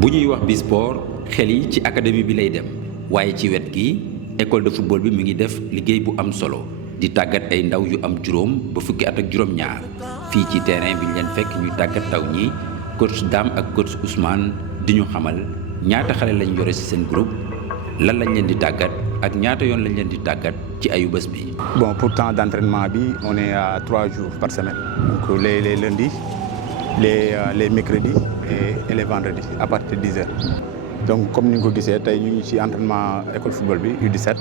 bu ñuy wax Bisport xel yi ci académie bi lay dem waaye ci wet gi école de football bi mi ngi def liggéey bu am solo di tàggat ay ndaw yu am juróom ba fukki at ak juróom-ñaar fii ci terrain bi ñu leen fekk ñuy tàggat ndaw ñi coach Dame ak coach Ousmane di ñu xamal ñaata xale lañ yore ci seen groupe lan lañ leen di tàggat ak ñaata yoon lañ leen di tàggat ci ayu bés bi. Bon, pour temps d'entraînement bi on est à 3 jours par semaine donc les lundis les mercredis et les vendredis à partir de 10 heures. Donc comme ni nga ko gisee tey ñu ngi ci entraînement école football bi U17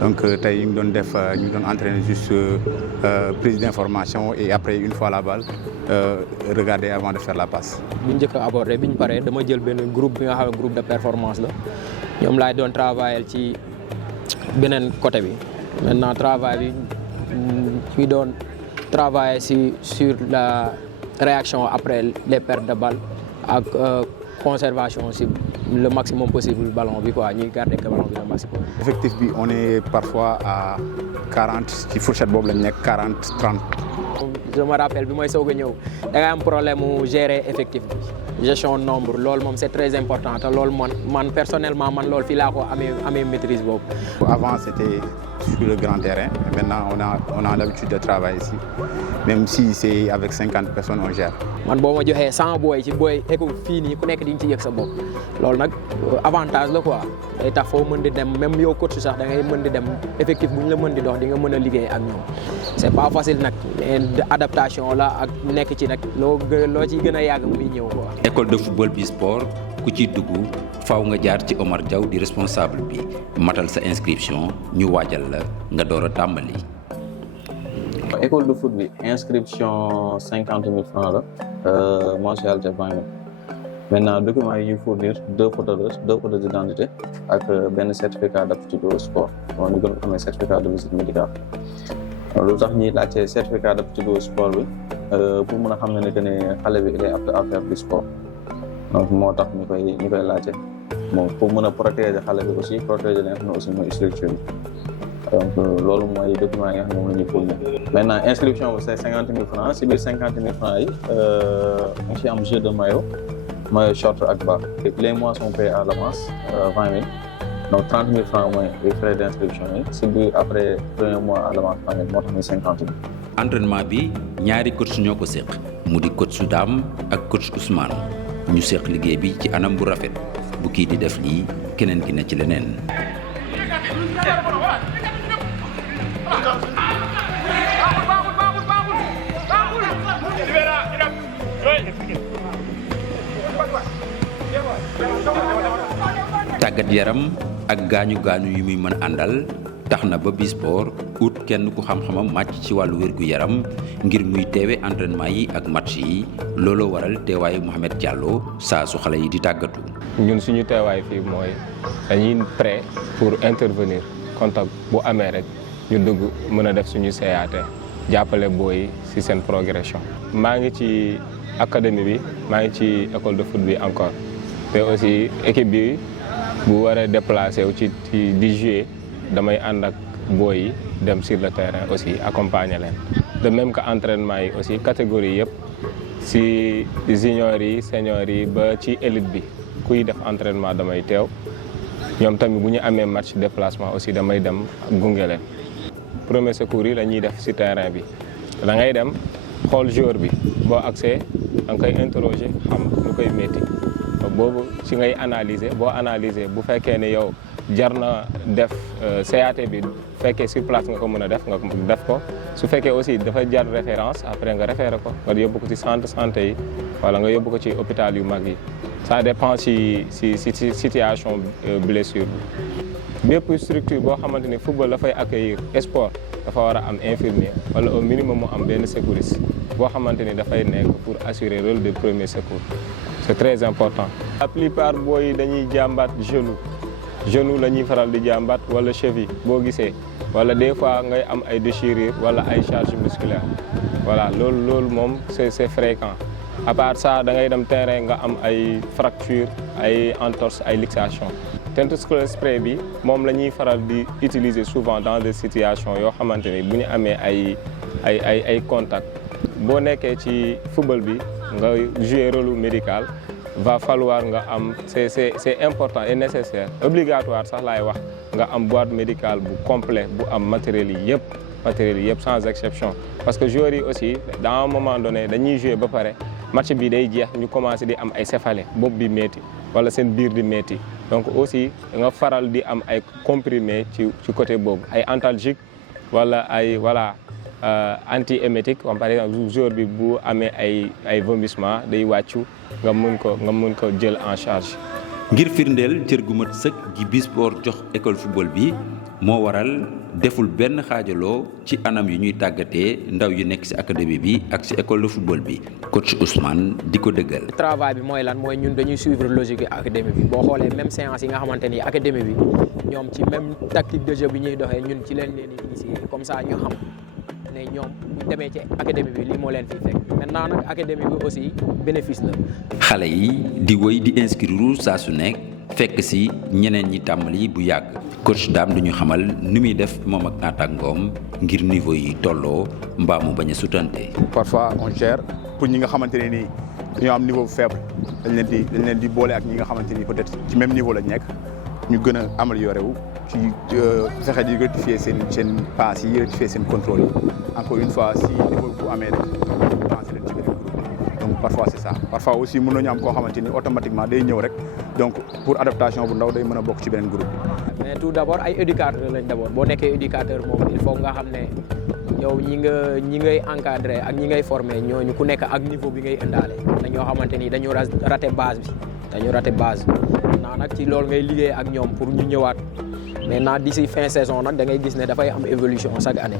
donc tey ñu ngi doon entraîner juste prise d'information et après une fois la balle regarder avant de faire la passe. bu njëkk a abordé bi ñu paree dama jël benn groupe bi nga xam ne groupe de performance la ñoom laay doon travailler ci beneen côté bi maintenant travail bi ñu doon travailler sur la réaction après les pertes de balle ak conservation aussi le maximum possible ballon bi quoi ñuy garder que ballon bi le maximum. Effectif bi on est parfois à 40 ci fourchette boobu lañ nekk 40 30. Je me rappelle bi mooy soog a ñëw da ngay am problème mu gérer effectif bi gestion nombre loolu moom c'est très important te loolu man personnellement man loolu fii laa ko amee maîtrise boobu. Avant c'était sur le grand terrain maintenant on a l'habitude de travailler ici même si c'est avec 50 personnes on gère. man boo ma joxee 100 booy ci booy équipe fii nii ku nekk di nga ci yëg sa bopp loolu nag avantage la quoi day tax foo mën di dem même yow coach sax da ngay mën di dem effectif bu ñu la mën di dox di nga mën a liggéey ak ñoom c'est pas facile nag mais adaptation la ak nekk ci nag loo ciy gën a yàgg muy ñëw quoi. école de football Bisport ku ciy dugg faaw nga jaar ci Omar Diaw di responsable bi matal sa inscription ñu waajal la nga door a tàmbali. École de foot bi inscription 50 000 francs la mensualité 20 000 maintenant documents yi ñuy fournir deux photos d'identité ak benn certificat d'aptitude au sport bon ñu gën a amee certificat de visite médicale lu tax ñuy laajte certificat d'aptitude au sport bi pour mën a xam ne que ne xale bi il est apte à faire du sport donc moo tax ñu koy laajte bon pour mën a protéger xale bi aussi protéger li nga xam ne aussi mooy structure bi donc loolu mooy document yi nga xam ne moom la ñuy fournir maintenant inscription bi c'est 50 000 francs si biir 50 000 francs yi nga ci am jeu de maillot short ak bas les mois sont payés à l'avance 20 000 donc 30 000 francs mooy les frais d'inscription yi si biir après premier mois à l'avance 20 000 moo tax muy 50 000. entraînement bi ñaari coach ñoo ko séq mu di coach Dame ak coach Ousmane ñu séq liggéey bi ci anam bu rafet bu kii di def lii keneen ki ne ci leneen. tàggat yaram ak gaañu yu muy mën àndal tax na ba Bisport ut kenn ku xam-xamam màcc ci wàllu wér-gu-yaram ngir muy teewe entraînement yi ak match yi looloo waral teewaayu Mouhamed Diallo saa su xale yi di tàggatu. ñun suñu teewaay fii mooy dañuy prêt pour intervenir contact bu amee rek ñu dugg mën a def suñu CAT jàppale booy ci seen progression. maa ngi ci académie bi maa ngi ci école de foot bi encore te aussi équipe bi bu waree déplacé wu ci di jouer damay ànd ak booy yi dem sur le terrain aussi accompagner leen. de même que entraînement yi aussi catégorie yëpp ci juniors yi seniors yi ba ci élite bi kuy def entraînement damay teew ñoom tamit bu ñu amee match déplacement aussi damay dem gunge leen. premier secours yi la ñuy def ci terrain bi da ngay dem xool joueur bi boo accès da nga koy interroger xam lu koy métti boobu ci ngay analyser boo analyser bu fekkee ne yow jar na def CAT bi fekkee sur place nga ko mën a def nga def ko su fekkee aussi dafa jar référence après nga référé ko nga yóbbu ko ci centre santé yi wala nga yóbbu ko ci hôpital yu mag yi ça dépend ci situation blessure bi. bépp structure boo xamante ni football dafay accueillir sport dafa war a am infirmier wala au minimum mu am benn secouriste boo xamante ni dafay nekk pour assurer rôle de premier secours c'est très important. la plupart booy dañuy jàmbat genou la ñuy faral di jàmbat wala cheville boo gisee wala des fois ngay am ay déchirures wala ay charge musculaire voilà loolu moom c'est fréquent. à part ça da ngay dem terrain nga am ay fracture ay entorse ay luxation. Tentosclerosis spray bi moom la ñuy faral di utiliser souvent dans des situations yoo xamante ni bu ñu amee ay contact boo nekkee ci football bi nga jouer rôle médical va falloir nga am c'est important et nécessaire obligatoire sax laay wax nga am boîte médicale bu complet bu am matériel yi yëpp sans exception parce que joueurs yi aussi dans un moment donné dañuy jouer ba pare match bi day jeex ñu commencé di am ay céphalée bopp bi métti wala seen biir di métti donc aussi nga faral di am ay comprimés ci côté boobu ay antalgique wala ay anti-émétique comme par exemple joueur bi bu amee ay vomissement day wàccu nga mun ko jël en charge. ngir firndeel cër gu mat sëkk gi Bisport jox école football bi moo waral deful benn xaajaloo ci anam yu ñuy tàggatee ndaw yu nekk ci académie bi ak ci école de football bi coach Ousmane di ko dëggal. travail bi mooy lan mooy ñun dañuy suivre logique yi académie bi boo xoolee même séance yi nga xamante ni académie bi ñoom ci même tactique de jeu bi ñuy doxee ñun ci leen di initier comme ça ñu xam ne ñoom bu demee ci académie bi lii moo leen fi fekk maintenant nag académie bi aussi bénéfice la. xale yi di woy di inscrire saa su nekk fekk ci ñeneen ñi tàmbali bu yàgg coach Dame duñu xamal ni muy def moom ak naataangoom ngir niveau yi tolloo mbaa mu bañ a sutante. parfois on gère pour ñi nga xamante ne nii dañoo am niveau faible dañ leen di boole ak ñi nga xamante ni peut-être ci même niveau lañ nekk ñu gën a amélioré wu ci fexe di rectifier seen passe yi rectifier seen contrôle yi encore une fois si niveau bu amee rek penser leen ci beneen groupe donc parfois c'est ça parfois aussi mën nañu am koo xamante ni automatiquement day ñëw rek donc pour adaptation bu ndaw day mën a bokk ci beneen groupe bi. mais tout d'abord ay éducateur lañ d'abord boo nekkee éducateur moom il faut nga xam ne yow ñi ngay encadrer ak ñi ngay former ñooñu ku nekk ak niveau bi ngay indaale na ñoo xamante ni dañu raté base maintenant nag ci loolu ngay liggéey ak ñoom pour ñu ñëwaat maintenant d'ici fin saison nag da ngay gis ne dafay am évolution chaque année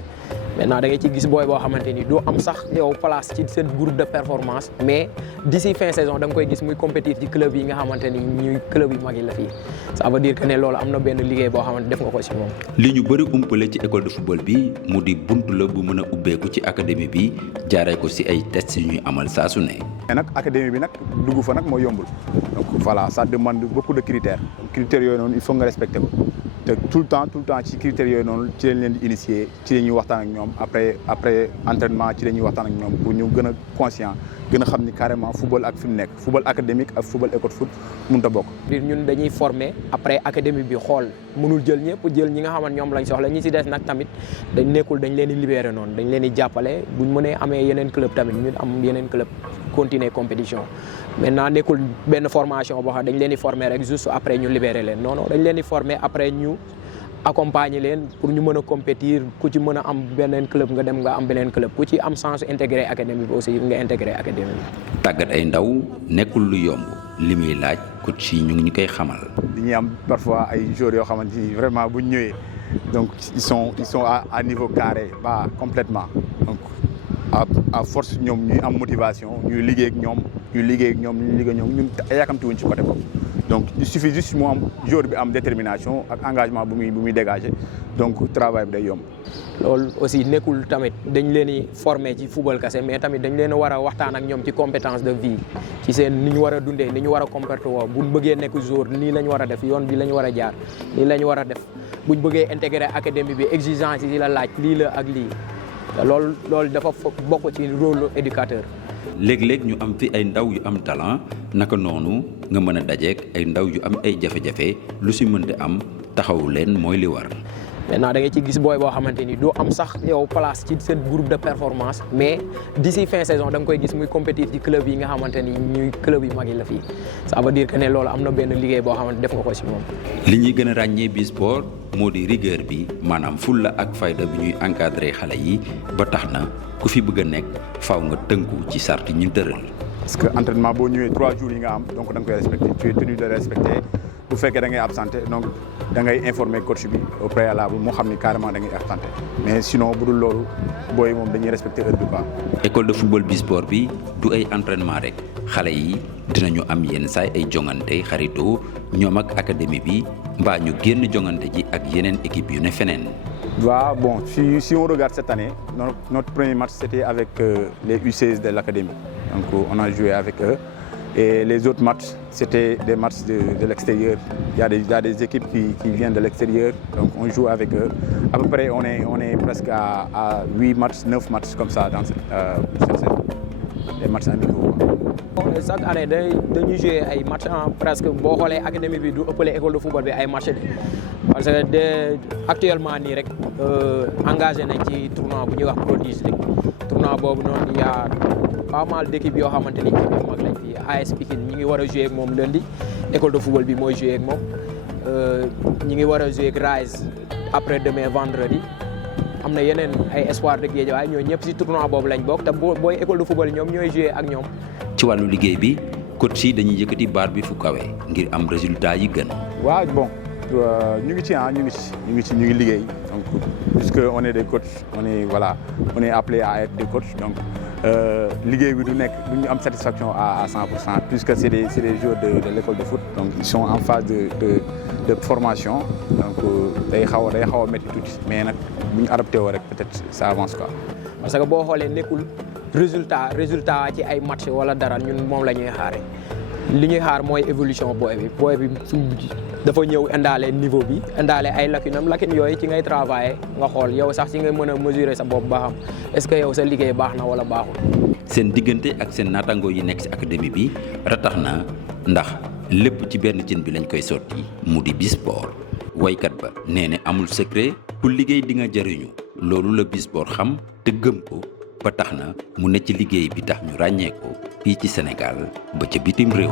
maintenant da ngay ci gis booy boo xamante ni doo am sax yow place ci seen groupe de performance mais d'ici fin saison da nga koy gis muy compétir ci club yi nga xamante ni ñuy club yu mag yi la fii ça veut dire que ne loolu am na benn liggéey boo xamante def nga ko ci moom. li ñu bëri umpale ci école de football bi mu di buntu la bu mën a ubbeeku ci académie bi jaaree ko ci ay tests yu ñuy amal saa su ne. mais nag académie bi nag dugg fa nag moo yombul donc voilà ça demande beaucoup de critères yooyu noonu il faut nga respecter ko te tout le temps ci critères yooyu noonu ci lañ leen di initier ci la ñuy waxtaan ak ñoom après entraînement ci la ñuy waxtaan ak ñoom pour ñu gën a conscient gën a xam ni carrément football ak fi mu nekk football académique ak football école foot mënut a bokk. ñun dañuy former après académie bi xool mënul jël ñëpp jël ñi nga xamante ñoom lañ soxla ñi ci des nag tamit dañ leen di libérer noonu dañ leen di jàppale buñ mënee amee yeneen club tamit ñun am yeneen club continuer compétition maintenant nekkul benn formation boo xam dañ leen di former rek juste après ñu libérer leen non dañ leen di former après ñu accompagner leen pour ñu mën a compétir ku ci mën a am beneen club nga dem nga am beneen club ku ci am chance intégré académie bi aussi nga intégré académie bi. tàggat ay ndaw nekkul lu yomb li muy laaj coach yi ñu ngi ñu koy xamal. dañuy am parfois ay joueurs yoo xamante ni vraiment bu ñu ñëwee donc ils sont à niveau carré ba complètement donc à force ñoom ñuy am motivation ñuy liggéey ak ñoom ñun yàkkamti wuñ ci côté boobu. donc il suffit juste mu am joueur bi am détermination ak engagement bu muy dégager donc travail bi day yomb. loolu aussi nekkul tamit dañ leen di former ci football kese mais tamit dañ leen a war a waxtaan ak ñoom ci compétence de vie ci seen ni ñu war a dundee ni ñu war a comporter woo buñ bëggee nekk joueur nii la ñu war a def yoon bi la ñu war a jaar nii la ñu war a def buñ bëggee intégrer académie bi exigence yi la laaj lii la ak lii te loolu dafa bokk ci rôle éducateur. léeg-léeg ñu am fi ay ndaw yu am talent naka noonu nga mën a dajeek ay ndaw yu am ay jafe-jafe lu si mën di am taxawu leen mooy li war. maintenant da ngay ci gis booy boo xamante ni doo am sax yow place ci seen groupe de performance mais d'ici fin saison da nga koy gis muy compétir ci club yi nga xamante ni ñuy club yu mag yi la fii ça veut dire que ne loolu am na benn liggéey boo xamante def nga ko ci moom. li ñuy gën a ràññee Bisport moo di rigueur bi maanaam fulla ak fayda bi ñuy encadrer xale yi ba tax na ku fi bëgg a nekk faaw nga tënku ci sart ñu tëral. parce que entraînement boo ñëwee 3 jours yi nga am donc da nga koy respecter tu es tenu de respecter bu fekkee da ngay absenté donc da ngay informer coach bi au préalable moo xam ni carrément da ngay absenté mais sinon bu dul loolu booy moom dañuy respecter heure bi quoi. école de football Bisport bi du ay entraînement rek xale yi dinañu am yenn saay ay jongante xaritoo ñoom ak académie bi mbaa ñu génn jongante ji ak yeneen équipe yu ne feneen. waaw bon si on regarde cette année notre premier match c'était avec les U16 de l'académie donc on a joué avec eux et les autres matchs c'était des matchs de l'extérieur il y a des équipes qui viennent de l'extérieur donc on joue avec eux à peu près on est presque à 8 matchs 9 matchs comme ça dans cette saison. des matchs amicaux. Chaque année dañuy jouer ay match presque boo xoolee académie bi du ëppale école de football bi ay match bi parce que actuellement nii rek engagé nañ ci tournoi bu ñuy wax Prodige League tournoi boobu noonu y a pas mal d'équipes yoo xamante ni équipe yu mag lañ fi AS Pikine ñi ngi war a jouer ak moom lundi école de football bi mooy jouer ak moom ñi ngi war a jouer ak Rise après demain vendredi am na yeneen ay espoir de Guédiawaye ñoo ñëpp si tournoi boobu lañ bokk te booy école de football ñoom ñooy jouer ak ñoom. ci wàllu liggéey bi coach yi dañuy yëkkati baar bi fu kawe ngir am résultat yi gën. waaw bon ñu ngi ci ñu ngi liggéey donc puisque on est des coachs on est appelé à être des coachs donc liggéey bi du ñu am satisfaction à 100% puisque c'est des joueurs de l'école de foot donc ils sont en phase de formation donc day xaw a métti tuuti mais nag bu ñu adapté woo rek peut-être ça avance quoi. parce que boo xoolee nekkul résultat ci ay match wala dara ñun moom la ñuy xaare li ñuy xaar mooy évolution booy bi dafa ñëw indaale niveau bi indaale ay lacune yooyu ci ngay travailler nga xool yow sax ci ngay mën a mesurer sa bopp ba xam est-ce que yow sa liggéey baax na wala baaxul. seen diggante ak seen naataangoo yi nekk ci académie bi ratax na ndax lépp ci benn cin bi lañ koy sotti mu di Bisport woykat ba nee ne amul secret ku liggéey di nga jëriñu loolu la Bisport xam te gëm ko ba tax na mu ne ci liggéey bi tax ñu ràññee ko fii ci Sénégal ba ca bitim réew.